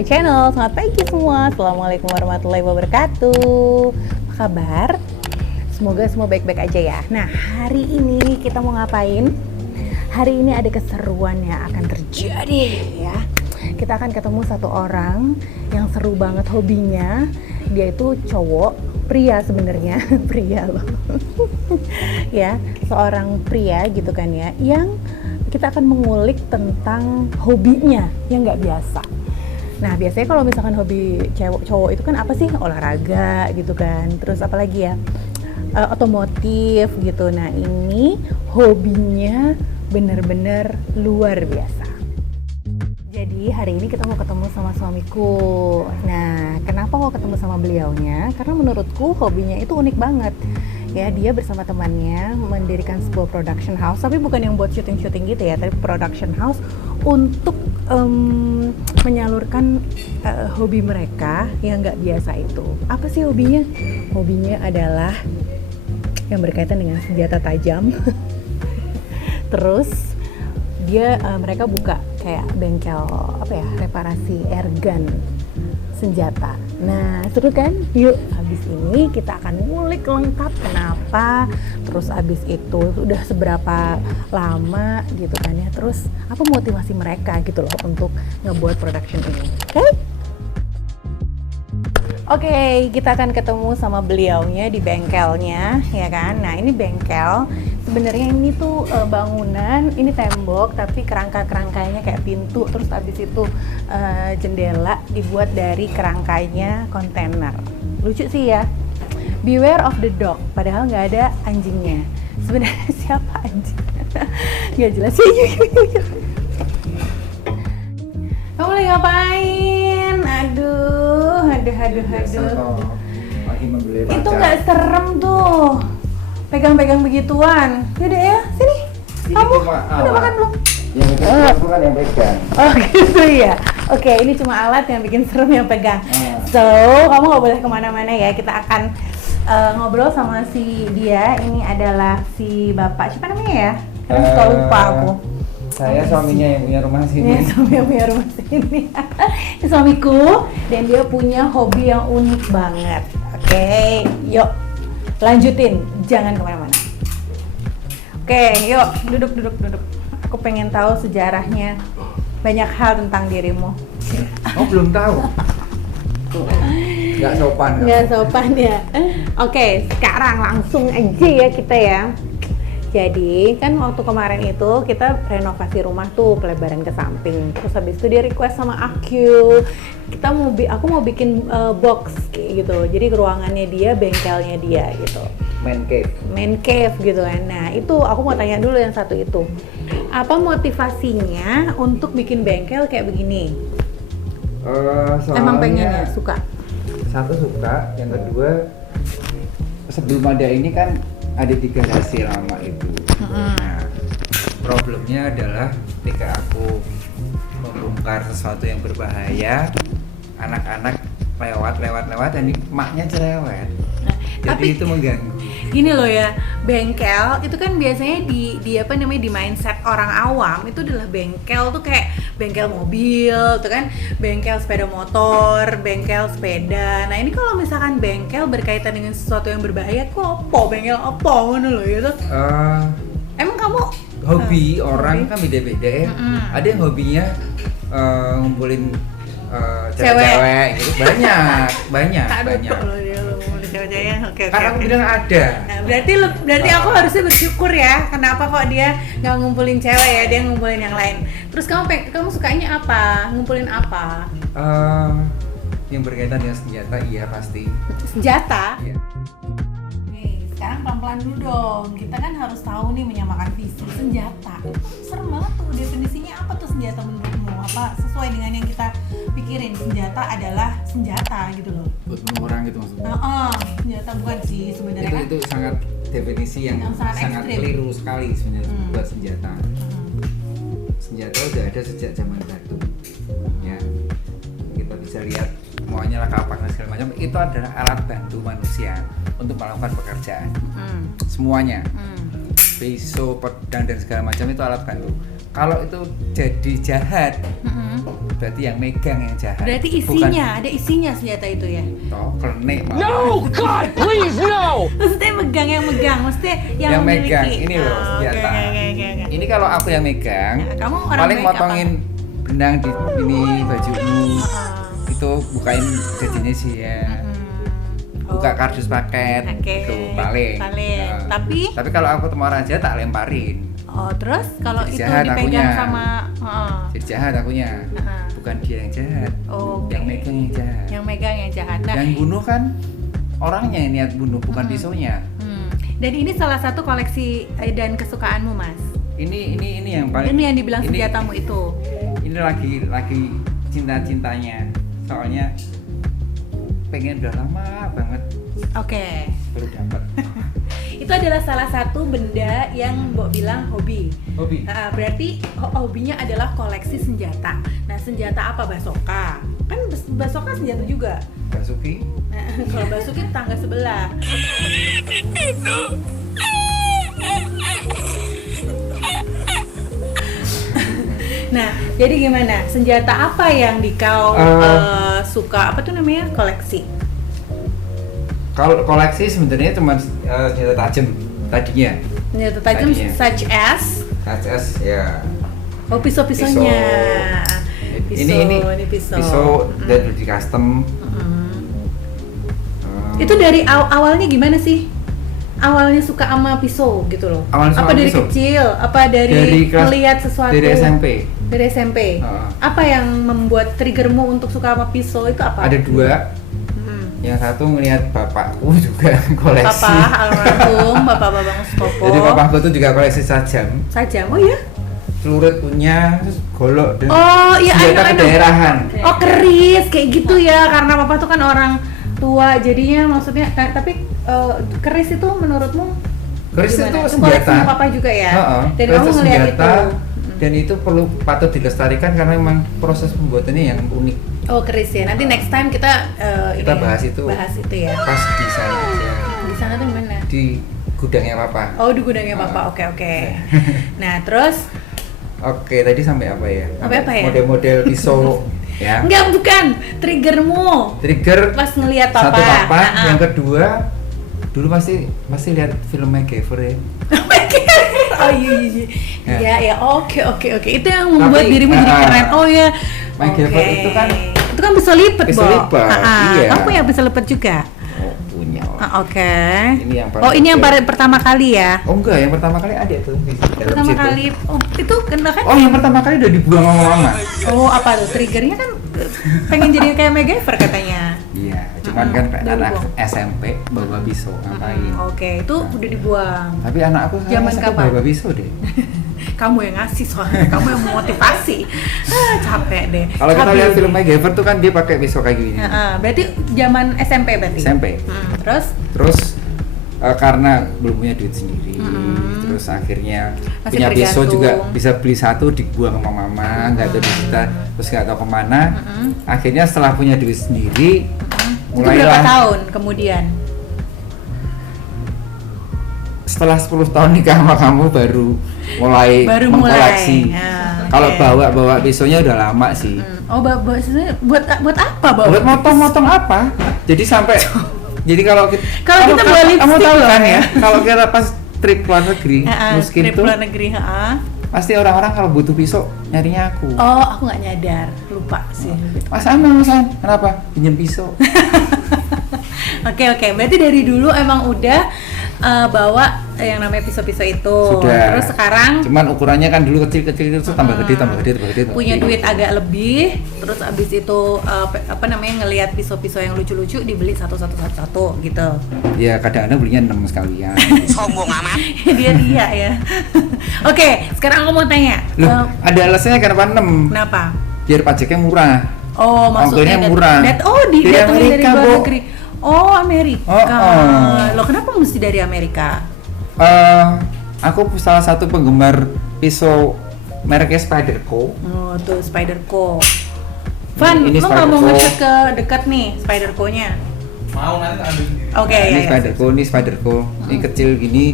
my channel. Selamat pagi semua. Assalamualaikum warahmatullahi wabarakatuh. Apa kabar? Semoga semua baik-baik aja ya. Nah, hari ini kita mau ngapain? Hari ini ada keseruan yang akan terjadi ya. Kita akan ketemu satu orang yang seru banget hobinya. Dia itu cowok, pria sebenarnya, pria loh. Ya, seorang pria gitu kan ya, yang kita akan mengulik tentang hobinya yang nggak biasa. Nah, biasanya kalau misalkan hobi cowok itu kan apa sih? Olahraga gitu kan. Terus apa lagi ya? Otomotif gitu. Nah, ini hobinya bener-bener luar biasa. Jadi hari ini kita mau ketemu sama suamiku. Nah, kenapa mau ketemu sama beliaunya? Karena menurutku hobinya itu unik banget. Ya, dia bersama temannya mendirikan sebuah production house, tapi bukan yang buat syuting-syuting gitu ya, tapi production house untuk menyalurkan hobi mereka yang nggak biasa itu. Apa sih hobinya? Hobinya adalah yang berkaitan dengan senjata tajam. Terus mereka buka kayak bengkel reparasi airgun senjata. Nah, seru kan? Yuk, habis ini kita akan ngulik lengkap kenapa, terus habis itu udah seberapa lama gitu kan ya. Terus apa motivasi mereka gitu loh untuk ngebuat production ini. Oke, kita akan ketemu sama beliaunya di bengkelnya, ya kan? Nah, ini bengkel. Sebenarnya ini tuh bangunan, ini tembok, tapi kerangka-kerangkanya kayak pintu, terus habis itu jendela dibuat dari kerangkanya kontainer. Lucu sih ya. Beware of the dog, padahal nggak ada anjingnya. Sebenarnya siapa anjingnya? Nggak jelas sih. Kamu lagi ngapain? Aduh. Lagi membeli pacar. Itu nggak serem tuh, pegang-pegang begituan. Yaudah ya, sini. Ini Kamu udah makan belum? Yang itu kan yang pegang. Oh gitu ya. Oke, ini cuma alat yang bikin serem yang pegang. So, kamu nggak boleh kemana-mana ya. Kita akan ngobrol sama si dia. Ini adalah si bapak. Siapa namanya ya? Karena suka lupa aku. Saya suaminya yang punya rumah sini. Ini suami yang punya rumah sini. Ini suamiku, dan dia punya hobi yang unik banget. Oke, yuk lanjutin, jangan kemana-mana. Oke, yuk duduk. Aku pengen tahu sejarahnya, banyak hal tentang dirimu. Oh, belum tahu. Nggak sopan. Nggak sopan ya. Oke, sekarang langsung aja ya kita ya. Jadi kan waktu kemarin itu kita renovasi rumah tuh, pelebaran ke samping. Terus habis itu dia request sama aku mau bikin box kayak gitu. Jadi ruangannya dia, bengkelnya dia gitu. Man cave gitu kan. Nah, itu aku mau tanya dulu yang satu itu. Apa motivasinya untuk bikin bengkel kayak begini? Emang pengen ya, suka? Satu suka, yang kedua sebelum ada ini kan ada di garasi lama itu. Nah, problemnya adalah ketika aku membongkar sesuatu yang berbahaya, anak-anak lewat dan maknya cerewet. Jadi Tapi itu mengganggu. Gini loh ya, bengkel itu kan biasanya di mindset orang awam itu adalah bengkel tuh kayak bengkel mobil tuh kan, bengkel sepeda motor, bengkel sepeda. Nah, ini kalau misalkan bengkel berkaitan dengan sesuatu yang berbahaya, kok bengkel apa ngono loh gitu. Emang kamu Hobi orang kan beda-beda ya. Ada yang hobinya ngumpulin cewek-cewek gitu. Banyak. Oke. Karena aku bilang ada. Nah, berarti aku harusnya bersyukur ya. Kenapa kok dia nggak ngumpulin cewek ya, dia ngumpulin yang lain. Terus kamu sukanya apa? Ngumpulin apa? Yang berkaitan dengan senjata, iya pasti. Senjata? Iya. Nih, sekarang pelan-pelan dulu dong. Kita kan harus tahu nih menyamakan visi senjata. Serem banget tuh, definisinya apa tuh senjata menurutmu? Apa sesuai dengan yang kita pikirin? Senjata adalah senjata gitu loh. Buat bunuh orang gitu maksudnya. Senjata bukan sih sebenarnya kan. Itu sangat definisi yang sangat ekstrim. keliru sekali sebenarnya buat senjata. Senjata udah ada sejak zaman batu. Ya. Kita bisa lihat semuanya lah kapak dan segala macam, itu adalah alat bantu manusia untuk melakukan pekerjaan. Semuanya. Pisau, pedang dan segala macam itu alat bantu. Kalau itu jadi jahat, berarti yang megang yang jahat. Berarti isinya, ada isinya senjata itu ya? Toh, klenik malah. No, God, please, no! Maksudnya yang megang, maksudnya yang memiliki. megang, ini loh senjata. Oke. Ini kalau aku yang megang, Ya, kamu orang paling baik motongin benang di ini bajumu. Itu bukain gajinya sih ya. Buka kardus paket, Oke. itu paling. Nah, tapi kalau aku ketemu orang jahat tak lemparin. Oh, terus kalau Jadi itu jahat dipegang akunya. sama Jadi jahat akunya, bukan dia yang jahat. Oke. Yang megang yang jahat. yang megang yang jahat. Nah, Yang bunuh kan orangnya yang niat bunuh, bukan pisaunya. dan ini salah satu koleksi dan kesukaanmu, Mas. Ini yang paling. Ini yang dibilang ini- senjatamu itu. Ini lagi cinta-cintanya. Soalnya pengen udah lama banget Oke. baru dapat. Itu adalah salah satu benda yang Mbok bilang hobi. Hobi. Berarti hobinya adalah koleksi senjata. Nah, senjata apa? Basoka. Kan basoka senjata juga. Basuki. Nah, kalau basuki tetangga sebelah. Nah, jadi gimana? Senjata apa yang kau suka? Apa tuh namanya? Koleksi. Kalau koleksi sebenarnya cuma senjata tajam tadinya. Senjata tajam Tadinya. such as ya. pisau-pisaunya. Ini pisau. pisau dan udah di custom. Itu dari awalnya gimana sih? Awalnya suka sama pisau gitu loh. Awalnya suka Apa sama dari pisau? kecil? Apa dari kelas- melihat sesuatu? Dari SMP. Dari SMP. Apa yang membuat triggermu untuk suka sama pisau itu apa? Ada dua. Yang satu ngelihat bapakku juga koleksi. Papa almarhum, Bapak Babang Sutopo. Jadi papaku tuh juga koleksi sajam. Sajam. Oh iya? Celurit punya, terus golok dan Oh iya, senjata kedaerahan. Oh keris kayak gitu ya, karena papa tuh kan orang tua, jadinya maksudnya tapi keris itu menurutmu Keris gimana? itu koleksinya senjata. papa juga ya? Heeh, Dan keris kamu itu ngeliat senjata, itu? dan itu perlu patut dilestarikan karena memang proses pembuatannya yang unik. Oh keris ya, nanti next time kita Kita bahas itu. Bahas itu ya. Pas di sana aja. Di sana tuh gimana? Di gudangnya papa. Oh di gudangnya papa, oke. Nah terus? Oke, tadi sampai apa ya? Sampai apa ya? Model-model pisau ya. Enggak, bukan. Triggermu Trigger pas ngelihat papa. satu papa, Ah-ah. yang kedua dulu pasti lihat film MacGyver ya. Oh iya. Ya, oke. Itu yang membuat Tapi, dirimu jadi keren. Oh ya. MacGyver Oke. itu kan itu kan bisa lipet, bisa Bo. lipat, Ah-ah. iya. Kamu punya bisa lipet juga? Oh, punya. Oke. Ini yang paling Oh, ini yang kecil. pertama kali ya? Oh enggak, yang pertama kali ada tuh di dalam Pertama situ. kali. Oh, itu kena kan? Oh, yang pertama kali udah dibuang sama mama. Oh, apa tuh? Triggernya kan pengen jadi kayak MacGyver katanya. Iya, cuman kan udah anak dibuang. SMP bawa pisau ngapain. Oke, itu udah dibuang. Tapi anak aku sekarang Zaman SMP kapan? bawa pisau deh. Kamu yang ngasih soalnya, kamu yang memotivasi. Capek deh. Kalau kita Capek lihat deh. film MacGyver tuh kan dia pakai pisau kayak gini. Berarti zaman SMP berarti? SMP. Terus? Terus karena belum punya duit sendiri, terus akhirnya Masih punya pisau bergantung. juga bisa beli satu dibuang sama mama, nggak tahu disita, terus nggak tahu kemana. Akhirnya setelah punya duit sendiri, Itu berapa mulailah tahun kemudian? setelah 10 tahun nikah sama kamu baru mulai mengkoleksi. Kalau bawa pisaunya udah lama sih. Oh, bawa sebenarnya buat apa bawa? Buat motong-motong apa? Jadi sampai jadi kalau kita Kita bawa kamu lipstick tahu loh. kan ya, kalau kita pas trip luar negeri, miskin trip tuh luar negeri, pasti orang-orang kalau butuh pisau nyarinya aku. Oh, aku nggak nyadar, lupa sih. Mas An, kenapa? Pinjam pisau. Oke, berarti dari dulu emang udah bawa yang namanya pisau-pisau itu. Sudah. Terus sekarang Cuman ukurannya kan dulu kecil-kecil terus tambah gede. punya duit agak lebih, terus abis itu apa namanya ngelihat pisau-pisau yang lucu-lucu dibeli satu gitu. Ya kadang-kadang belinya 6 sekalian. Sombong amat. Dia ya. Oke, sekarang aku mau tanya. Loh, ada alasannya kenapa 6? Kenapa? Biar pajaknya murah. Oh, maksudnya Ongkirnya murah. Dari datangin dari Amerika, luar Bo. negeri. Oh, Amerika. Oh. Loh, kenapa mesti dari Amerika? Aku salah satu penggemar pisau mereknya Spyderco. Oh, tuh Spyderco. Van, Ini lo nggak mau Spyderco. ngecek ke dekat nih Spyderco-nya? Mau nanti ambil sendiri. Oke, Nah, ini ya. Spyderco. Ini kecil gini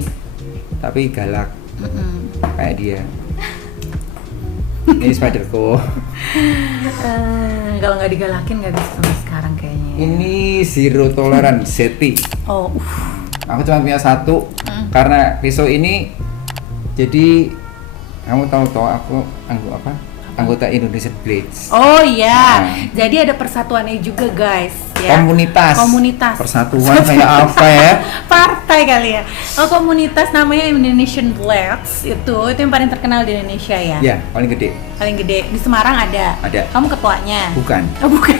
tapi galak kayak dia. Ini Ini spiderku. Kalau nggak digalakin nggak bisa sampai sekarang kayaknya. Ini zero tolerance ZT. Oh, Aku cuma punya satu karena pisau ini jadi kamu tahu aku anggota Indonesian Blades. Oh iya, Nah. jadi ada persatuannya juga guys, ya. Komunitas. Persatuan kayak apa ya? Partai kali ya. Oh, komunitas namanya Indonesian Blades itu yang paling terkenal di Indonesia ya. Ya, paling gede. Paling gede di Semarang ada. Ada. Kamu ketuanya? Bukan. Oh, bukan.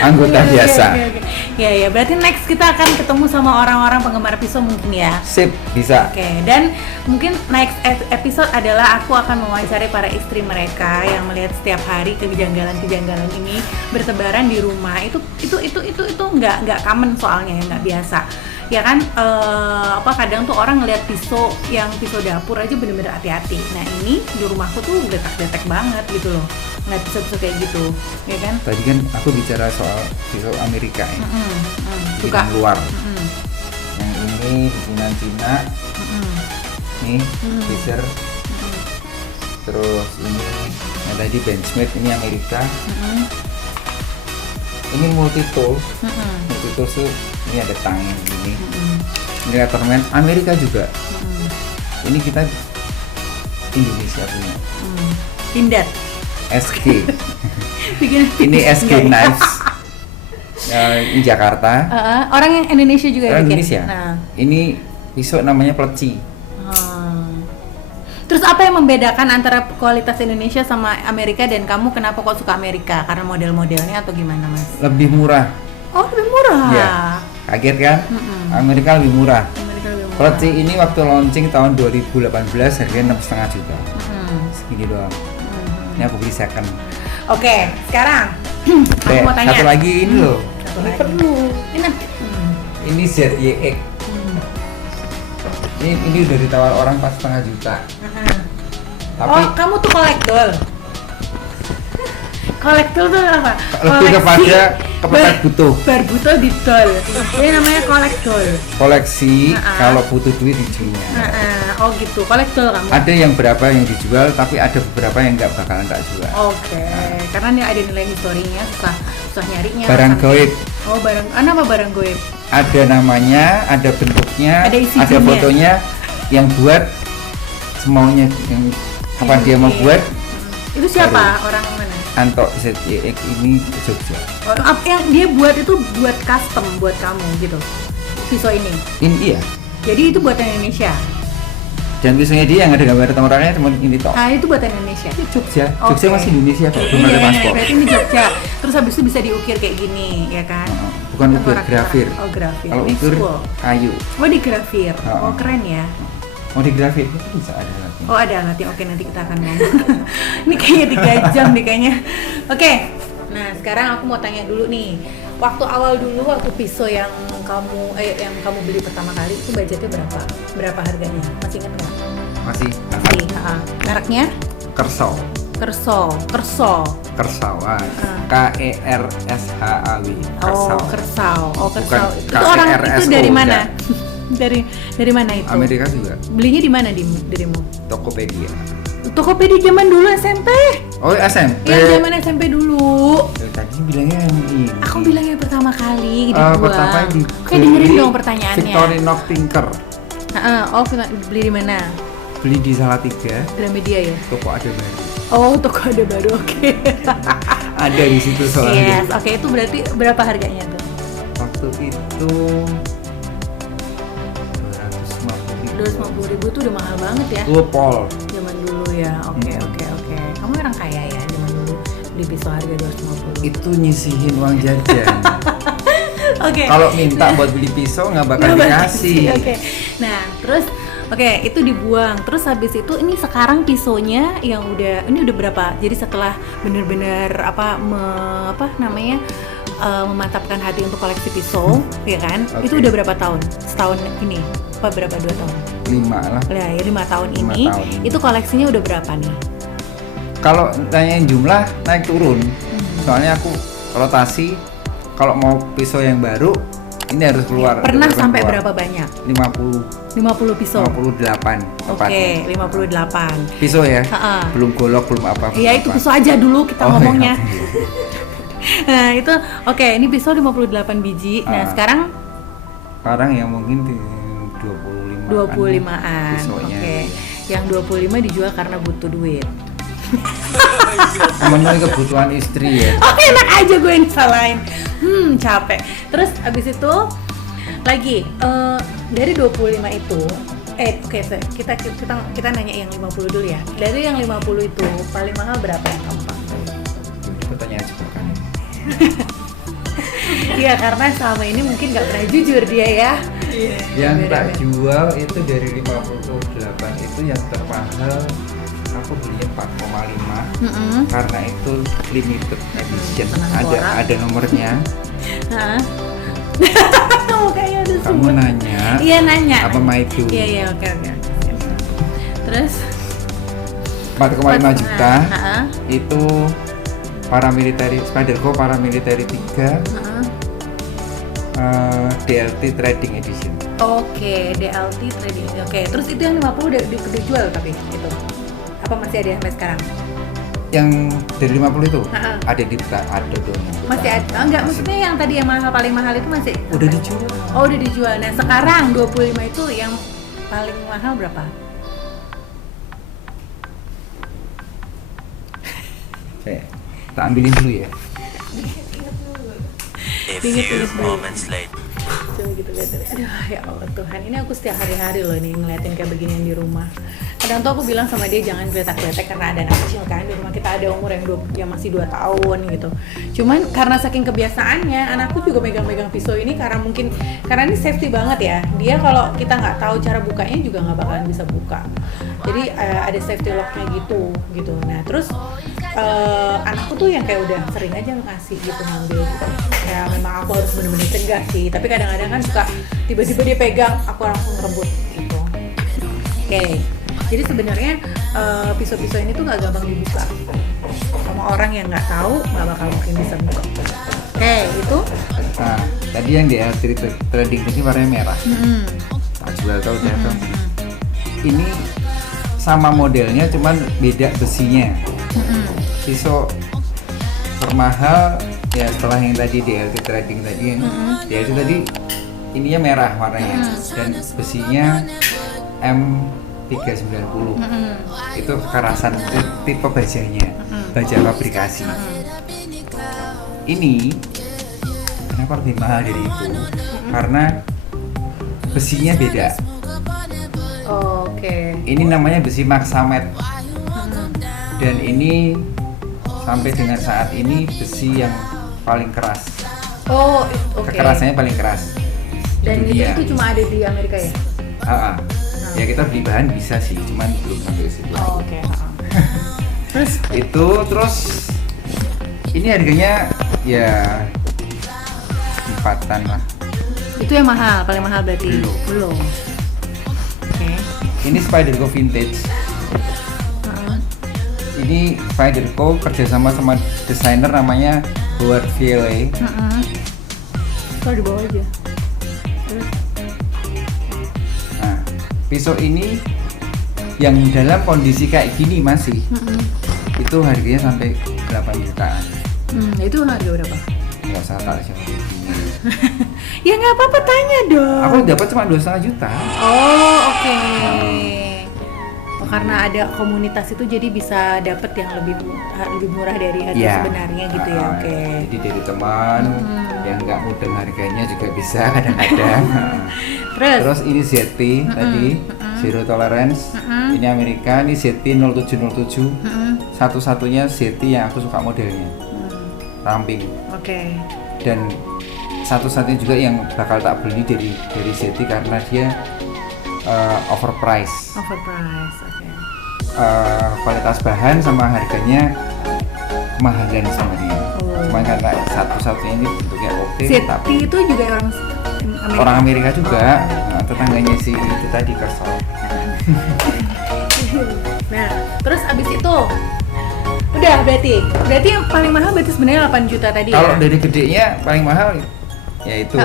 Anggota Oke, biasa. oke. Ya, berarti next kita akan ketemu sama orang-orang penggemar pisau mungkin ya. Sip, bisa. Oke, dan mungkin next episode adalah aku akan mewawancari para istri mereka yang melihat setiap hari kejanggalan-kejanggalan ini bertebaran di rumah. Itu nggak common soalnya, nggak biasa. Ya kan, kadang tuh orang ngelihat pisau dapur aja bener-bener hati-hati. Nah ini di rumahku tuh detek-detek banget gitu loh, ngeliat pisau kayak gitu, ya kan? Tadi kan aku bicara soal pisau Amerika ya. Suka. Bikinan luar. Mm-mm. Yang ini bikinan Cina. Mm-mm. Nih, Fisher. Terus ini yang tadi Benchmade ini Amerika. Mm-mm. Ini multi tool. Mm-mm. Multi tool tuh ini ada tangan gini. Mm-mm. Ini Letterman Amerika juga. Mm-mm. Ini kita Indonesia punya. Pindad. SG. Bikin Ini SG enggak ya? Knives. Ini Jakarta. Orang yang Indonesia juga Orang bikin. Indonesia. Nah. Ini pisau namanya pleci. Terus apa yang membedakan antara kualitas Indonesia sama Amerika dan kamu kenapa kok suka Amerika? Karena model-modelnya atau gimana, Mas? Lebih murah. Oh, lebih murah. Iya. Kaget kan? Mm-mm. Amerika lebih murah. Amerika lebih murah. Pleci ini waktu launching tahun 2018 harganya 6,5 juta. Segini doang. Ini aku beli second. Oke, sekarang aku Oke, mau tanya. satu lagi ini loh. Satu Ini lagi. perlu. Ini. Ini ZYX. Ini udah ditawar orang 4,5 juta. Tapi Oh, kamu tuh kolektor. Kolektor tuh apa? lebih kepada butuh. Barbuto di tol. Ini namanya kolektor. Koleksi Nah, kalau butuh duit dijual. Oh gitu, kolektor kamu. Ada yang berapa yang dijual, tapi ada beberapa yang nggak bakalan tak jual. Oke, karena ini ada nilai historinya, susah nyarinya. Barang sampai- goib. Oh, apa barang goib? Ada namanya, ada bentuknya, Ada isi ada jinnya. fotonya. Yang buat semaunya, yang apa dia mau buat. Itu siapa? Orang mana? Anto ZYX ini Jogja. Oh, yang dia buat itu buat custom buat kamu gitu. Pisau ini. Ini iya. Jadi itu buatan Indonesia. Dan pisaunya dia yang ada gambar tengkoraknya cuma ini tok. Ah, itu buatan Indonesia. Jogja. Oke. Jogja masih Indonesia kok, belum ada Iya, paspor. berarti ini Jogja. Terus habis itu bisa diukir kayak gini, ya kan? Bukan ukir, Tengkorak-tengkorak. grafir. Oh, grafir. Kalau Ini ukir cool. kayu. Oh, di grafir. Oh. Oh, keren ya. Mau di grafir itu bisa ada lagi. Oh, ada nanti. Oke, nanti kita akan ngomong. Ini kayaknya 3 jam nih kayaknya. Oke. Nah, sekarang aku mau tanya dulu nih. Waktu awal dulu waktu pisau yang kamu beli pertama kali itu budgetnya berapa? Berapa harganya? Masih ingat nggak? Masih Masih. Mereknya? Kersau. Kersau. Kersauan. KERSHAW. Oh, Kersau. Oh, Kersau. Bukan Itu orang itu KERSO, dari mana? enggak. dari mana itu? Amerika juga. Belinya di mana dirimu? Tokopedia. Tokopedia zaman dulu SMP. Oh SMP. Yang zaman SMP dulu. Tadi bilangnya yang ini. Aku bilangnya pertama kali dibuang. Pertama di Oke, dengerin dong pertanyaannya. Victorinox Tinker. Beli di mana? Beli di Salatiga. Gramedia ya? Toko ada baru. Oh, toko ada baru, oke. Ada di situ soalnya. Yes, oke, itu berarti berapa harganya tuh? Waktu itu 250.000 tuh udah mahal banget ya Pol. zaman dulu ya. Oke. Kamu orang kaya ya zaman dulu beli pisau harga 250. Itu nyisihin uang jajan. Oke. Kalau minta buat beli pisau nggak bakal dikasih. Oke. Nah, terus itu dibuang. Terus habis itu ini sekarang pisaunya yang ini udah berapa? Jadi setelah bener-bener memantapkan hati untuk koleksi pisau, ya kan? Oke. Itu udah berapa tahun? Setahun ini? Apa berapa 2 tahun? 5 lah. Lah, ya 5 tahun 5 ini. tahun. Itu koleksinya udah berapa nih? Kalau tanyain jumlah naik turun. Soalnya aku rotasi kalau mau pisau yang baru Ini harus keluar. Pernah harus sampai keluar. berapa banyak? 50 pisau. 58 Oke, tepatnya. 58. Pisau ya? Ha-ha. Belum golok, belum apa. Iya, itu pisau aja dulu kita Oh, ngomongnya. iya. Nah, itu oke, ini pisau 58 biji. Nah, sekarang Sekarang yang mungkin di 25-an. pisaunya. Oke. Yang 25 dijual karena butuh duit. Memenuhi kebutuhan istri ya. Oh, enak aja gue yang salahin. Capek. Terus abis itu lagi dari 25 itu kita nanya yang 50 dulu ya. Dari yang 50 itu paling mahal berapa yang kamu pakai? Pertanyaan jebakan. Iya, karena selama ini mungkin nggak pernah jujur dia ya. Yang tak Beda-beda. jual itu dari 58 itu yang termahal aku belinya 4,5 karena itu limited edition. Menpora. Ada nomornya. Hah? Mukanya udah Kamu semua. nanya Iya, nanya. apa itu? Iya, oke. Terus 4,5 juta Heeh. itu paramilitary Spyderco paramilitary 3 DLT Trading Edition. Oke, DLT trading. Oke, terus itu yang 50 udah dijual tapi itu. Apa masih ada sampai sekarang? Yang dari 50 itu Ha-ha. ada di ada dong. Masih ada? Oh, enggak, maksudnya yang tadi yang mahal paling mahal itu masih Udah dijual. Oh, udah dijual. Nah, sekarang 25 itu yang paling mahal berapa? Saya tak ambilin dulu ya. A Ingat few dulu. moments later. Coba gitu lihat. Aduh, ya Allah Tuhan. Ini aku setiap hari-hari loh nih ngeliatin kayak beginian di rumah. Kadang tuh aku bilang sama dia jangan geletak-geletak karena ada anak kecil kan di rumah kita, ada umur yang masih 2 tahun gitu. Cuman karena saking kebiasaannya, anakku juga megang-megang pisau ini karena ini safety banget ya. Dia kalau kita nggak tahu cara bukanya juga nggak bakalan bisa buka. Jadi ada safety locknya gitu. Nah terus anakku tuh yang kayak udah sering aja ngasih gitu ngambil gitu. Ya memang aku harus bener-bener cegah sih. Tapi kadang-kadang kan suka tiba-tiba dia pegang, aku langsung ngerebut gitu. Oke. Jadi sebenarnya pisau-pisau ini tuh nggak gampang dibuka. Sama orang yang nggak tahu nggak bakal mungkin bisa buka. Oke, itu. Nah, tadi yang DLT Trading ini warnanya merah. Tak jual tau udah tau. Ini sama modelnya cuman beda besinya. Pisau termahal ya setelah yang tadi DLT Trading tadi yang DLT tadi ininya merah warnanya dan besinya M390. Itu kekerasan tipe bajanya, baja fabrikasi. Ini kenapa lebih mahal dari itu? Karena besinya beda. Oke. Ini namanya besi Maxamet. Dan ini sampai dengan saat ini besi yang paling keras. Oh, oke. Kekerasannya paling keras. Dan Di dunia. itu cuma ada di Amerika ya? Ya kita beli bahan bisa sih, cuman belum sampai ke situ. Oh, oke. Terus Terus ini harganya ya empatan lah. itu yang mahal, paling mahal berarti? Belum. Oke. Ini Spyderco Vintage. Ini Spyderco kerjasama sama desainer namanya Howard Viele. Kalau di bawah aja. Terus Nah, pisau ini yang dalam kondisi kayak gini masih itu harganya sampai 8 jutaan. itu harga berapa? Nggak usah tak jawab gini. Ya nggak apa-apa, tanya dong. Aku dapat cuma 2,5 juta. Oh, oke. Oh, karena ada komunitas itu jadi bisa dapat yang lebih murah dari harga Iya. sebenarnya gitu ya. Oke. Jadi dari teman yang nggak mudeng harganya juga bisa kadang-kadang. Terus ini ZT tadi Zero Tolerance. Ini Amerika, ini ZT 0707. Satu-satunya ZT yang aku suka modelnya. Ramping. Oke. Dan satu-satunya juga yang bakal tak beli dari ZT karena dia overprice. Overprice. Oke. Kualitas bahan sama harganya kemahalan sebenarnya. Cuma karena satu-satunya ini bentuknya oke, ZT tapi itu juga orang Amerika juga. Nah, tetangganya si itu tadi Kersol. Nah, terus abis itu udah berarti yang paling mahal berarti sebenarnya 8 juta tadi Kalau ya? dari gedenya paling mahal ya itu.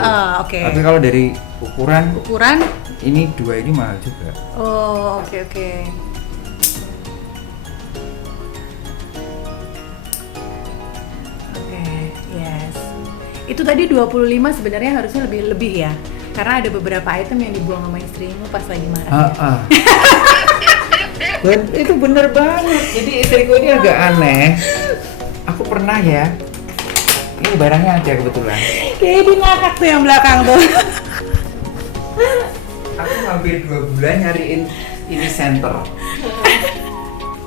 Oke. Tapi kalau dari ukuran ini 2 ini mahal juga. Oh, oke. Oke, yes. Itu tadi 25 sebenarnya harusnya lebih ya. Karena ada beberapa item yang dibuang sama istrimu pas lagi marah. Dan itu bener banget. Jadi istriku ini agak aneh. Aku pernah ya. Ini barangnya ada kebetulan. Kayak dia ngakak tuh yang belakang tuh. Aku hampir 2 bulan nyariin ini center.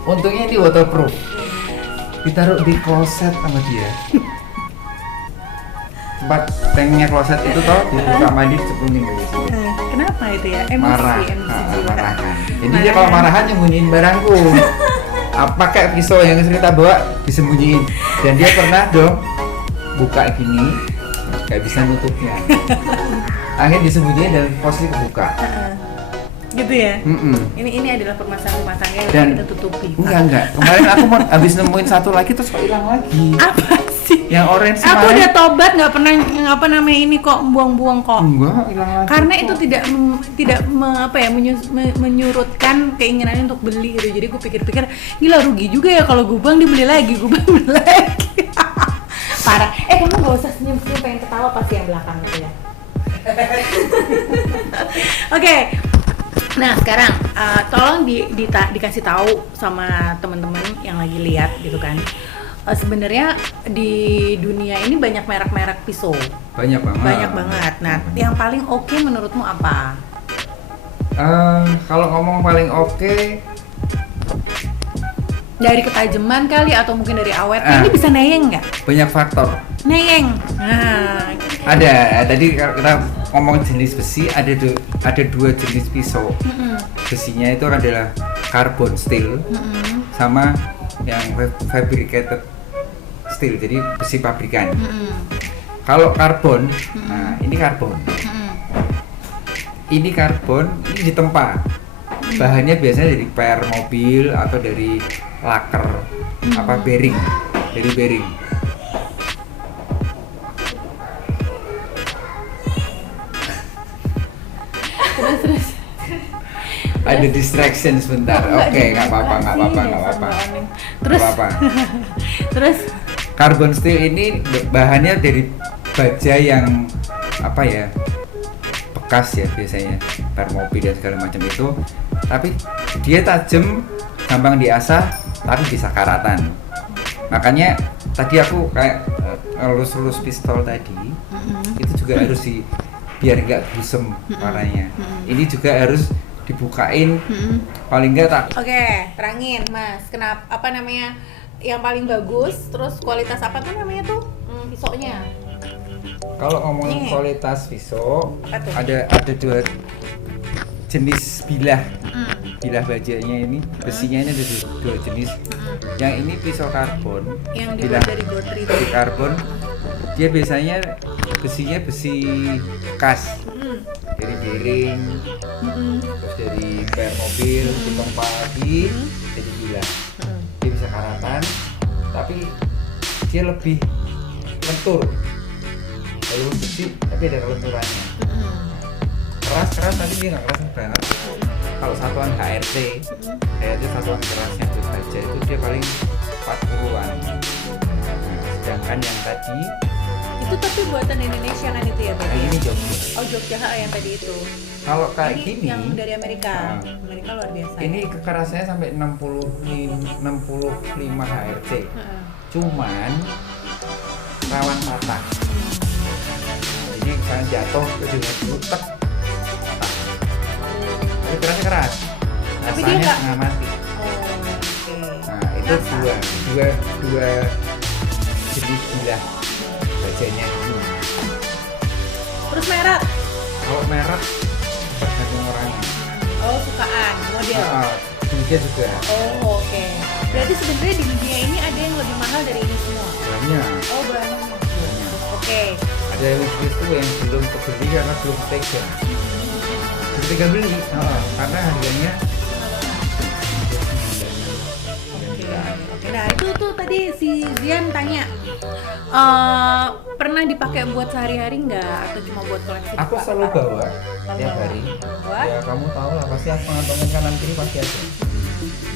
Untungnya ini waterproof. Ditaruh di kloset sama dia. Tempat tanknya kloset itu toh dibuka mandi cemplungin dari situ. Kenapa itu ya? Marah, Emosi jiwa. marahan. Jadi dia kalau marahan nyembunyiin barangku. Pakai pisau yang sering kita bawa disembunyiin. Dan dia pernah dong buka gini, nggak bisa nutupnya. Akhirnya disembunyiin dan posisi kebuka. Gitu ya? Ini adalah permasalahan rumah tangga yang Dan kita tutupi. Pak. Enggak. Kemarin aku mau habis nemuin satu lagi terus kok hilang lagi. Apa sih? Yang orange Aku kemarin. udah tobat, nggak pernah apa namanya ini kok buang-buang kok. Enggak, hilang lagi. Karena kok. itu tidak menyurutkan keinginannya untuk beli gitu. Jadi gue pikir-pikir gila rugi juga ya kalau gue beli lagi. Parah. Kamu nggak usah senyum-senyum pengen ketawa pasti yang belakang gitu ya. Oke. Nah sekarang tolong dikasih tahu sama teman-teman yang lagi lihat gitu kan. Sebenarnya di dunia ini banyak merek-merek pisau. Banyak banget. Nah, yang paling oke menurutmu apa? Kalau ngomong paling oke, Dari ketajaman kali atau mungkin dari awetnya. Ini bisa neyeng nggak? banyak faktor. Neyeng. Nah, Ada. Tadi kita ngomong jenis besi, ada 2 jenis pisau. Besinya itu adalah carbon steel sama yang fabricated steel, jadi besi pabrikan. Kalau karbon, nah ini karbon. Ini karbon, ini ditempa. Bahannya biasanya dari per mobil atau dari laker, bearing, dari bearing. terus. Ada distraction sebentar. Oke, nggak apa-apa. Terus. Terus. Carbon steel ini bahannya dari baja yang bekas ya biasanya, per mobil dan segala macam itu. Tapi dia tajam, gampang diasah, tapi bisa karatan. Makanya tadi aku kayak lurus pistol tadi, itu juga harus biar nggak busem warnanya. Ini juga harus dibukain, paling nggak tak. Oke, terangin Mas, kenapa namanya yang paling bagus, terus kualitas apa tuh namanya tuh pisaunya? Kalau ngomongin kualitas pisau, Apa tuh? ada 2 jenis bilah. Bilah bajanya ini, besinya ini ada 2 jenis. Yang ini pisau karbon, Yang bilah dibuat dari gotri itu. dari karbon, dia biasanya besinya besi bekas, dari bearing, terus dari per mobil, ditempa lagi, jadi bilah. Dia bisa karatan, tapi dia lebih lentur. Kalau besi, tapi ada kelenturannya. Keras tapi dia nggak keras banget. Kalau satuan HRT satuan kerasnya buat baja itu dia paling 40-an. Sedangkan yang tadi Itu tapi buatan Indonesia kan itu ya tadi? ini Jogja. Oh Jogja yang tadi itu. Kalau kayak Ini gini, yang dari Amerika. Amerika luar biasa. ini kekerasannya sampai 65 HRC. Cuman rawan patah. Jadi misalnya jatuh terus butek. Tapi kerasnya keras. Tapi dia Rasanya nggak- setengah mati. Oke. Nah itu dua jenis bilah bajanya ini. Terus merek? Kalau merek tergantung orangnya. Oh sukaan, model. Dia juga Oh oke. Berarti sebenarnya di dunia ini ada yang lebih mahal dari ini semua. banyak. Oh banyak. Oke. Ada yang itu yang belum kebeli karena belum pegang. Ketika beli, karena harganya Oke. Oke, nah itu tuh tadi si Zian tanya pernah dipakai buat sehari-hari nggak atau cuma buat koleksi? Aku Pak? selalu bawa Selalu tiap bawa. hari. Buat? Ya kamu tahu lah, pasti aku ngantongin kanan kiri pasti ada.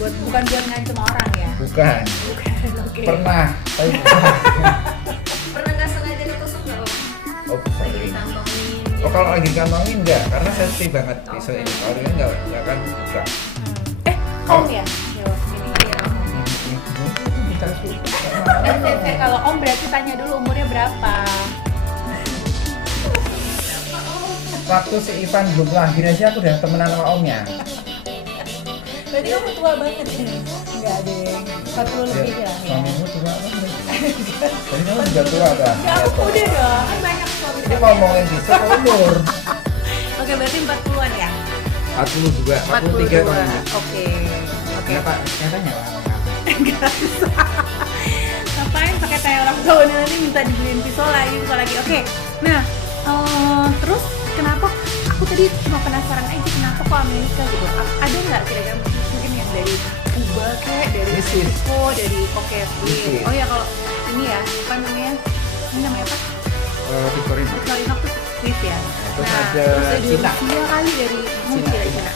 Bukan buat ngancem orang ya? Bukan. Bukan, oke. Pernah, tapi bukan. Pernah nggak sengaja ditusuk nggak om? Oh, sering. Kantongin. Oh, kalau lagi kantongin enggak, karena sensitif banget pisau ini. Kalau ini enggak akan buka. Om ya? Jawab ini. Kita suka. Kalau Om berarti tanya dulu umurnya berapa? Waktu si Ivan belum lahir aja aku udah temenan sama omnya. Berarti kamu tua banget ini? Enggak deh, 40 lebih ya? Suamimu tua banget. Jadi kamu juga tua kan? Ya aku udah dong, kan banyak suami. Ini ngomongin pisau umur. Oke, berarti 40-an ya? 42, 43 tahun. Oke. Oke. Kenapa? Katanya lah. Ngapain pakai tanya ulang tahun nanti minta dibeliin pisau lagi. Oke. Nah, terus kenapa aku tadi cuma penasaran aja kenapa kok Amerika gitu? Ada nggak kira-kira mungkin yang dari Kuba kayak dari Missis. Meksiko, dari Missis. Oh ya kalau ini ya, apa namanya? Ini namanya apa? Victoria. Victorinox tuh Swiss ya. Terus Nah, ada terus dari Cina. Rusia kali dari Cina. Cina.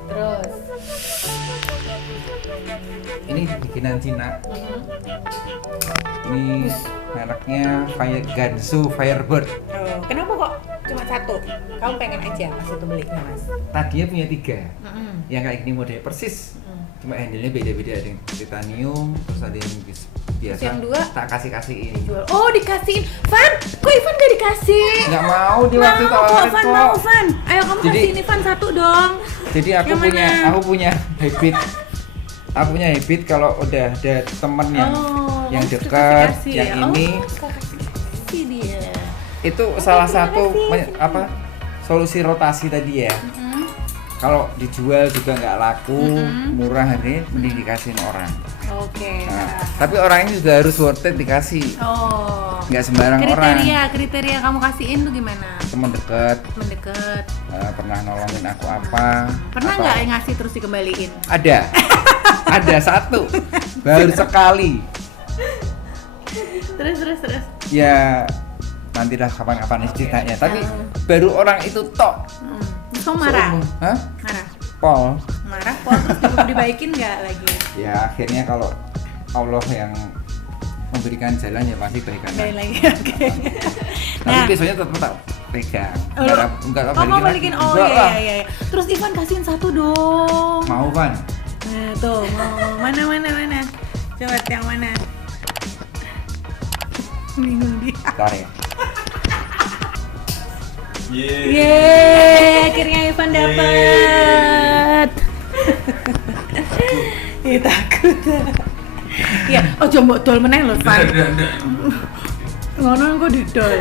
Terus Ini bikinan Cina. Ini mereknya Gansu Firebird. kenapa kok cuma satu? Kamu pengen aja pas itu belinya mas? Tadinya punya 3. Yang kayak gini modelnya persis. Mm. Cuma handle-nya beda-beda, ada yang titanium, terus ada yang biasa. Terus yang 2? Tak kasih-kasihin. Jual. Oh dikasihin, Van? Kok Ivan gak dikasih? Nggak mau di waktu Mau kok, tawarin Van kok. mau Van. Ayo kamu Jadi- kasihin Ivan satu dong. Jadi aku Yang punya mana? habit kalau udah ada temen yang kamu suka dekat, kasih yang ya? ini Oh, suka kasih dia. itu salah terima satu kasih. solusi rotasi tadi ya. Mm-mm. Kalau dijual juga nggak laku, Mm-mm. murah ini mending dikasihin orang. Oke. Nah, tapi orang ini juga harus worth it dikasih, Oh. nggak sembarang orang. Kriteria kamu kasihin tuh gimana? Teman dekat, Mendekat. pernah nolongin aku apa? Pernah atau- nggak ngasih terus dikembaliin? Ada, ada satu, baru sekali. Terus. Ya nantilah kapan-kapan ceritanya. Tapi baru orang itu tok. Terus kamu marah? Seumur- Hah? Marah? Pol. Marah kok terus dibaikin nggak lagi? Ya akhirnya kalau Allah yang memberikan jalan ya pasti berikan. Kembali lagi, oke. Tapi besoknya tetap tak pegang. Enggak tak kamu balikin balikin, lagi. oh Enggak lah. iya. Terus Ivan kasihin satu dong. Mau kan? Nah, tuh, mau mana? Coba yang mana? Bingung dia. Bentar ya. Yeay, akhirnya Ivan dapat. Ih, takut. Ya, oh coba dol meneh lho, Van. Ngono kok didol.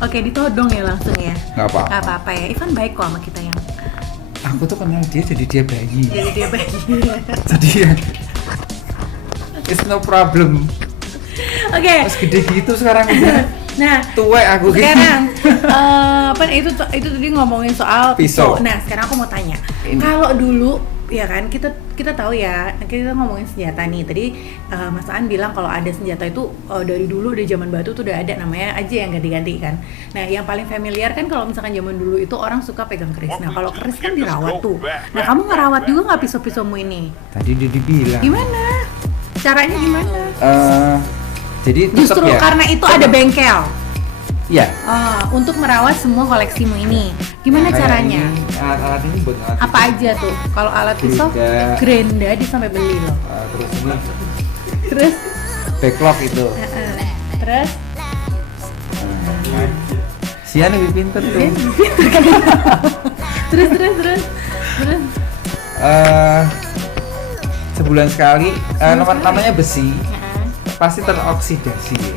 Oke, ditodong ya langsung ya. Nggak apa-apa. Nggak apa-apa ya. Ivan baik kok sama kita yang. Aku tuh kenal dia jadi dia bayi. Jadi dia baik. Jadi ya. It's no problem. Oke. Pas gede gitu sekarang udah Nah, tua aku gitu. sekarang apa itu tadi ngomongin soal Pisau. Nah, sekarang aku mau tanya. Ini. Kalau dulu ya kan kita tahu ya, kita ngomongin senjata nih. Tadi Mas Aan bilang kalau ada senjata itu dari dulu dari zaman batu tuh udah ada, namanya aja yang ganti-ganti kan. Nah, yang paling familiar kan kalau misalkan zaman dulu itu orang suka pegang keris. Nah, kalau keris kan dirawat tuh. Nah, kamu ngerawat juga nggak pisau-pisaumu ini? Tadi dia dibilang. Gimana? Caranya gimana? Jadi tetap Justru ya. karena itu ada bengkel. Iya. Untuk merawat semua koleksimu ini, gimana Kayak caranya? ini, alat ini buat alat Apa aja tuh? Kalau alat pisau, Gerenda. gerenda dia sampai beli loh. terus ini Terus, backlog itu. terus, Sian lebih pinter tuh. terus. Sebulan sekali, namanya besi pasti teroksidasi ya.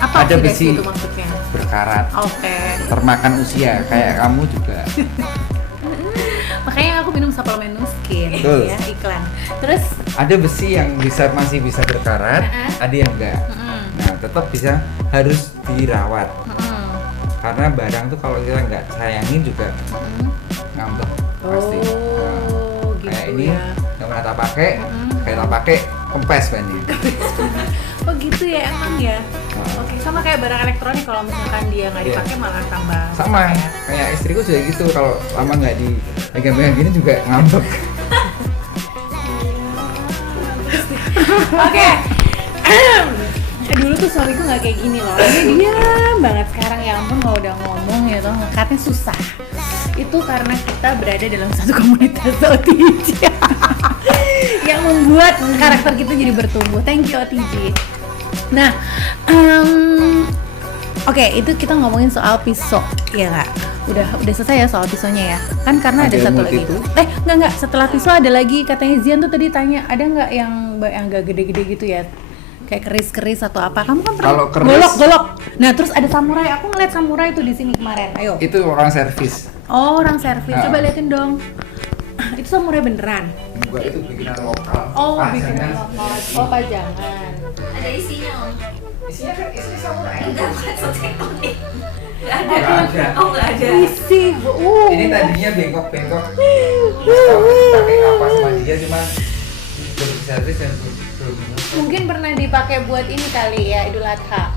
Apa Ada oksidasi besi. itu maksudnya? Berkarat, Oke. termakan usia kayak kamu juga. Makanya aku minum suplemen skin Betul. ya, iklan. Terus ada besi yang masih bisa berkarat, ada yang enggak. Nah, tetap harus dirawat. Karena barang tuh kalau kita nggak sayangin juga ngambek pasti. Oh, gitu Kayak ini ya. nggak pernah tak pakai, kayak tak pakai kempes banyak. Oh gitu ya emang ya. Oke, sama kayak barang elektronik kalau misalkan dia nggak Iya. dipakai malah tambah. Sama, kayak istriku juga gitu, kalau lama nggak dipegang-pegang gini juga ngambek. Oke. Dulu tuh suamiku nggak kayak gini loh. Dia diam banget. Sekarang ya ampun kalau udah ngomong ya tuh ngekatnya susah. Itu karena kita berada dalam satu komunitas OTG yang membuat karakter kita jadi bertumbuh. Thank you OTG. Nah, oke, itu kita ngomongin soal pisau, ya nggak? Udah selesai ya soal pisaunya ya? Kan karena ada Ada satu multi lagi. itu? Enggak. Setelah pisau ada lagi, katanya Zian tuh tadi tanya, ada nggak yang agak gede-gede gitu ya? Kayak keris-keris atau apa? Kamu kan pernah Kalau keris- golok. Nah, terus ada samurai. Aku ngeliat samurai tuh di sini kemarin. Ayo. Itu orang servis. Oh, orang servis. Nah. Coba liatin dong. Itu samurai beneran. Enggak, itu bikinan lokal. Oh, bikin Pajangan. lokal. Oh, pajangan. Ada isinya om. Isinya kan isi samurai. Enggak bukan tektonik. Enggak ada. Nggak ada. Oh enggak ada. Isi. Ini tadinya bengkok-bengkok. Pakai apa sama dia, cuma belum servis dan belum. Mungkin pernah dipakai buat ini kali ya, Idul Adha.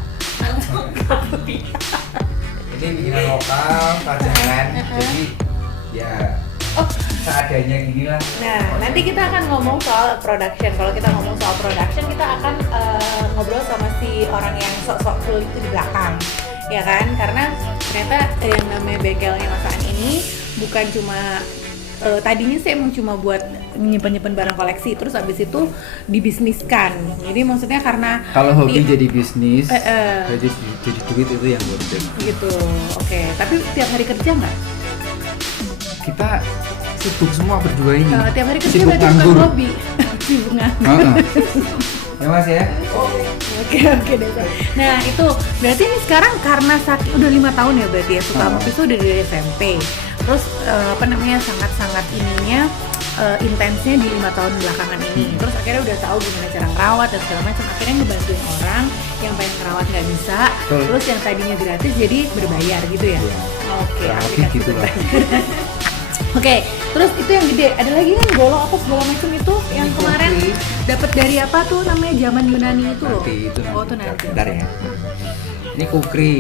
Ini bikinan lokal, pajangan. Jadi ya Oh, seadanya gini lah. nah nanti kita akan ngomong soal production. Kalau kita ngomong soal production, kita akan ngobrol sama si orang yang sok-sok cool itu di belakang, ya kan? Karena ternyata yang namanya bengkelnya masakan ini bukan cuma tadinya sih emang cuma buat nyimpen barang koleksi, terus abis itu dibisniskan. Jadi maksudnya karena Kalau hobi di- jadi bisnis, Eh. jadi duit itu yang penting. gitu. Oke, tapi tiap hari kerja nggak? Kita sibuk semua berdua ini. Tiap hari kerja Sibuk berarti bukan nganggur. hobi. Sibuk nganggur. Heeh. Ya Mas ya. Oke deh. Nah itu berarti ini sekarang karena udah 5 tahun ya berarti ya suka sama pisau udah dari SMP. Terus sangat ininya intensnya di 5 tahun belakangan ini. Terus akhirnya udah tahu gimana cara ngerawat dan segala macam. Akhirnya ngebantuin orang yang pengen ngerawat nggak bisa. Betul. Terus yang tadinya gratis jadi berbayar gitu ya. Iya. Oke. Kurang lebih aplikasi gitu lah. berbayar. Oke, terus itu yang gede. Ada lagi kan golok apa segala macam itu yang Ini kemarin kukri. dapat dari apa tuh namanya zaman Yunani itu loh. Nanti itu Oh, itu nanti. Bentar ya. Ini kukri.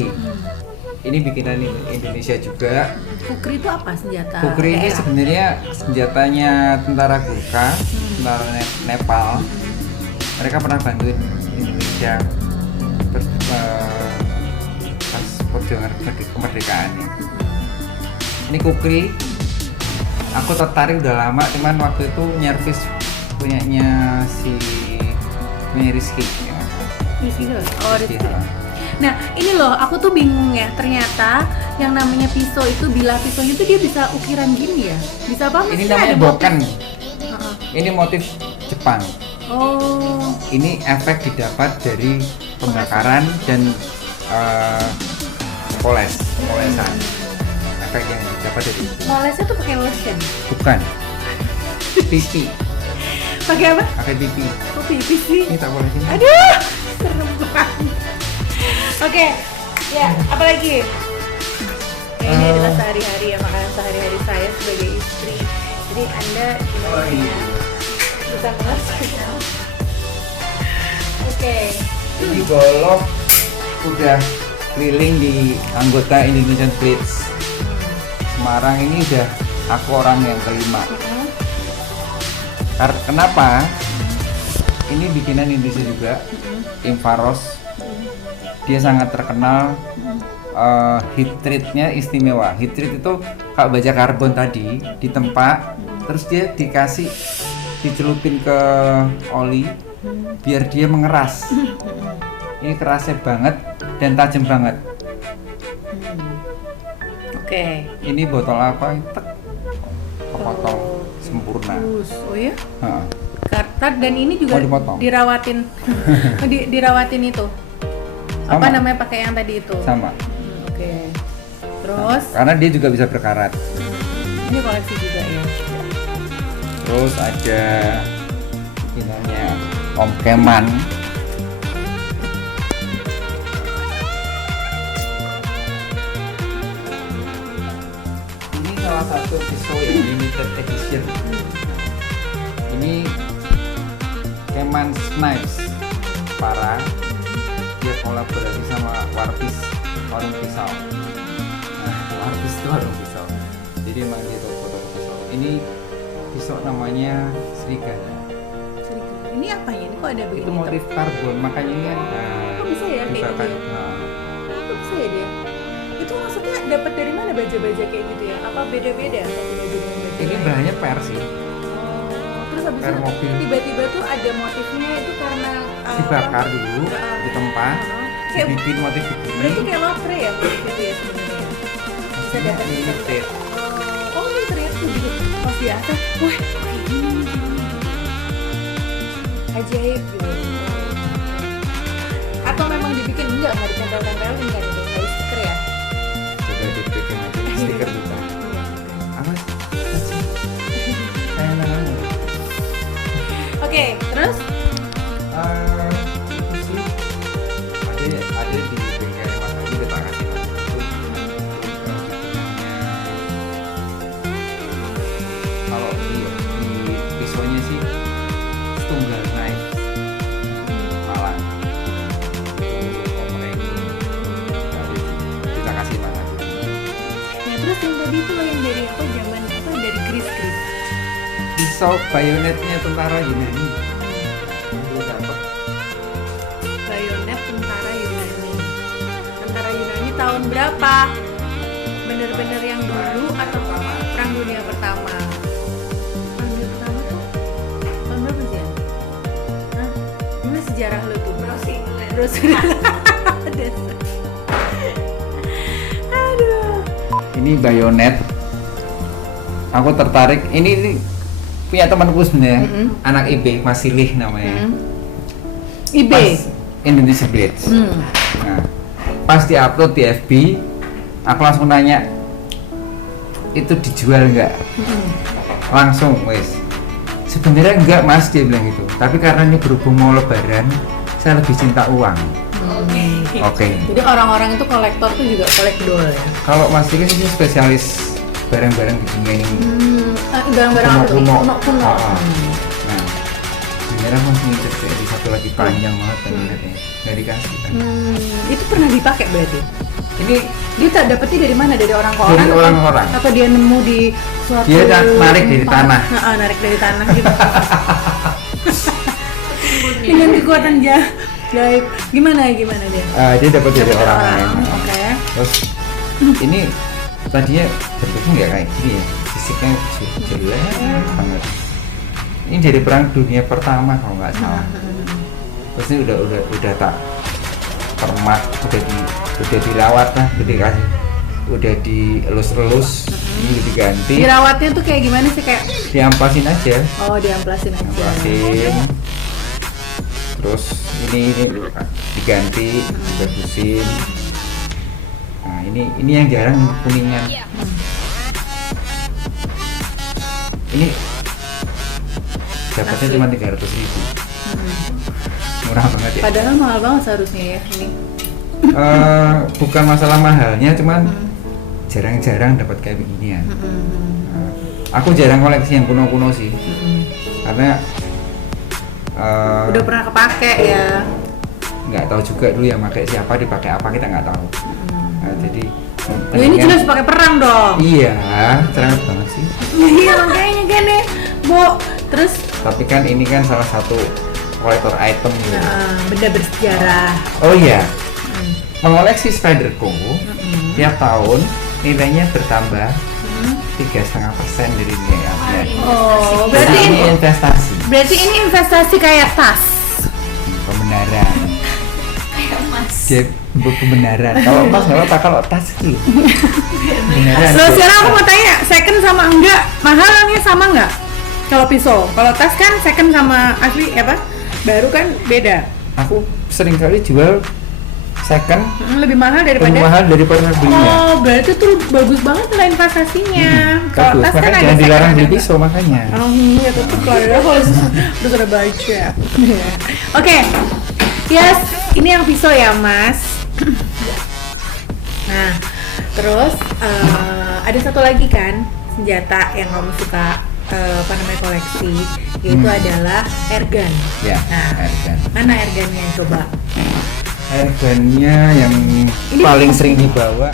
Ini bikinan Indonesia juga. Kukri itu apa senjata? Kukri ini daerah? sebenarnya senjatanya tentara Gurkha, tentara Nepal. Mereka pernah bantuin Indonesia pas perjuangan kemerdekaannya. Ini kukri. Aku tertarik udah lama, cuman waktu itu nyervis punyanya si Rizky. Ya. Rizky Hillers. Oh, Rizky. Rizky, Nah, ini loh, aku tuh bingung ya. Ternyata yang namanya pisau itu bilah pisaunya tuh dia bisa ukiran gini ya. Bisa apa? Ini Maksudnya namanya ada motif? bokan. Heeh. Ini motif Jepang. Oh. Ini efek didapat dari pembakaran dan polesan. Efek yang didapat dari itu. Molesnya tuh pakai lotion. Bukan. Pipi. Pakai apa? Pakai pipi. Oh, pipi sih. Ini tak polesin. Aduh, serem banget. Oke, ya, apa lagi? Ya, ini adalah sehari-hari ya, makanan sehari-hari saya sebagai istri. Jadi Anda Oh, iya. bisa mengerti. Oke. Ini golok udah keliling di anggota Indonesian Plates. Semarang ini udah aku orang yang kelima. Kenapa? Ini bikinan Indonesia juga, Infaros. Dia sangat terkenal. Heat treatnya istimewa. Heat treat itu kalau baja karbon tadi ditempa, terus dia dicelupin ke oli biar dia mengeras. Ini kerasnya banget dan tajam banget. Oke. Ini botol apa? Tek. Botol sempurna. Oh ya? Heeh. Kartat dan ini juga Oh, dipotong. dirawatin. Dirawatin itu. Apa Sama. namanya pakai yang tadi itu? Sama. Oke. Terus Karena dia juga bisa berkarat. ini koleksi juga ya. Terus ada bikinan Om Keman. Ini salah satu pisau yang limited edition. Ini Keman Knives Para. Dia kolaborasi sama Warpis warung pisau. Nah, Warpis itu warung pisau. Jadi emang dia toko pisau. Ini pisau namanya Serigala. Ini apa ya? Ini kok ada begini? Itu motif karbon, makanya ini kan Kok bisa ya kayak dibakar. gitu ya? Nah, Kok bisa ya dia? Itu maksudnya dapat dari mana baja-baja kayak gitu ya? Apa beda-beda? Atau beda-beda dengan baja ini lain? bahannya per sih. Terus habis Per itu mobil. tiba-tiba tuh ada motifnya itu karena Dibakar dulu Heeh. di tempat, Kayak dibikin motif berarti begini. kayak lotre ya motif itu ya sebenarnya. Bisa Ini dapat limited. Oh ini ternyata tuh gitu. Pas biasa, wah kayak gini. Ajaib gitu. Atau memang dibikin enggak ditempel-tempelin kan itu dari stiker ya? Coba dibikin aja stiker kita. Apa sih? Saya nanya. Oke, terus Itu sih ada di bengkel Mas Adi kita kasih tahu. Kalau di pisaunya sih Tunggal Knife Malang. Komreng. Kita kasih Mas Adi. nah terus yang tadi itu loh yang dari apa zaman apa dari Kris. Pisau bayonetnya tentara Yunani. Itu dapat. Bayonet tentara Yunani. Tentara Yunani tahun berapa? Bener-bener yang dulu atau Perang Dunia Pertama? Perang Dunia Pertama tuh tahun berapa sih ya? Hah? Gimana sejarah lo tuh? Brosur. Dasar. Aduh. Ini bayonet. Aku tertarik. Ini punya temanku sebenarnya. Anak IB, Mas Silih namanya. IB. Pas Indonesia Blades. Nah, pas di-upload di FB, aku langsung nanya, itu dijual nggak? Langsung, wes. Sebenarnya enggak Mas, dia bilang gitu. Tapi karena ini berhubung mau Lebaran, saya lebih cinta uang. Oke. Jadi orang-orang itu kolektor tuh juga kolek doll ya. Kalau Mas Silih sih spesialis barang-barang di dunia ini. Barang-barang apa tuh? Kuno. Ah. Nah, sebenarnya masih ngincer kayak di satu lagi panjang banget kan lihatnya. Nggak dikasih kan. Itu pernah dipakai berarti? Ini Dia tak dapetnya dari mana? Dari orang ke orang? Dari orang-orang. Apa dia nemu di suatu Dia narik dari tempat? tanah. Nah, narik dari tanah gitu. Dengan kekuatan gaib. Gimana dia? dia dapat dari Dapet orang lain. Oke. Terus ini tadinya bentuknya nggak kayak gini ya, fisiknya jelek banget. Ini dari Perang Dunia Pertama kalau nggak salah. Terus ini udah tak permak, udah dirawat lah, udah dielus-elus, ini udah diganti, Dirawatnya tuh kayak gimana sih kayak? diamplasin aja, Oh, diamplasin aja. amplasin. Terus ini diganti, dibagusin. Nah ini yang jarang kuningan. Ini dapatnya cuma 300.000. Murah banget ya. Padahal mahal banget seharusnya ya ini. Bukan masalah mahalnya, cuman jarang-jarang dapat kayak beginian. Nah, aku jarang koleksi yang kuno-kuno sih, karena Udah pernah kepake ya. nggak tahu juga dulu yang pakai siapa, dipakai apa kita nggak tahu. Nah, jadi Ini jelas pakai perang dong. iya, cerewet banget sih. Iya makanya kan ya, Bo. Terus Tapi kan ini kan salah satu kolektor item gitu. benda bersejarah. Oh iya, mengoleksi Spiderco tiap tahun nilainya bertambah 3,5% dari nilainya. Oh, Jadi berarti ini investasi, ini investasi kayak tas. pembenaran. Kayak emas. Dia buat pembenaran. Kalau emas nggak apa, kalau tas itu pembenaran. Loh, sekarang aku mau tanya, second sama enggak mahalnya sama enggak? Kalau pisau, kalau tas kan second sama asli apa? Baru kan beda. Aku sering kali jual second Lebih mahal daripada lebih mahal daripada belinya. Oh, berarti tuh bagus banget nilai investasinya. Kalau Bagus, tas kan makanya ada jangan dilarang second beli hand. pisau makanya. Oh, ya tetep lah ya harus ada budget. Oke, yes, ini yang pisau ya mas. Nah, terus ada satu lagi kan senjata yang kamu suka koleksi, yaitu adalah airgun. Ya, Nah, airgun. mana airgunnya coba? Airgunnya yang Ini paling sering dibawa